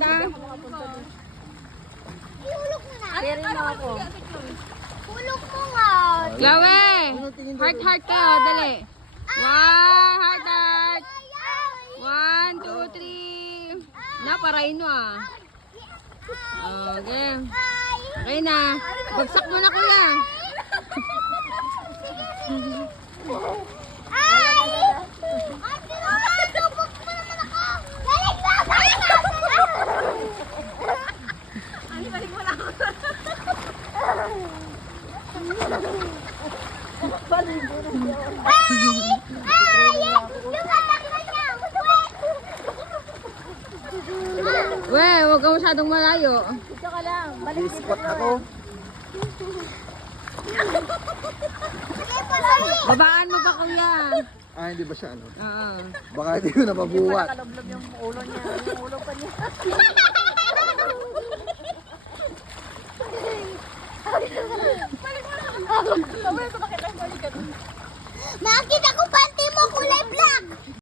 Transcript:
kita? Ihulog mo na. Pero na ako. Hulog mo nga. Chloe! Heart kayo, dali. One, heart. 1, 2, 3. Na, parahin mo ah. Okay. Okay na. Bagsak mo na kuya. Ay! Ate naman, tubog mo naman ako. Galing na! Balik mo na ako. Ay! Ay! Lumatak na niya! We, huwag ka masyadong malayo. Dito ka lang. Balik dito. Spot ako. Babaan mo pa kuya. Ah, hindi ba siya ano? Oo. Baka hindi ko napabuhat. Kaloblob yung ulo niya. Yung ulo pa niya. Makakita ko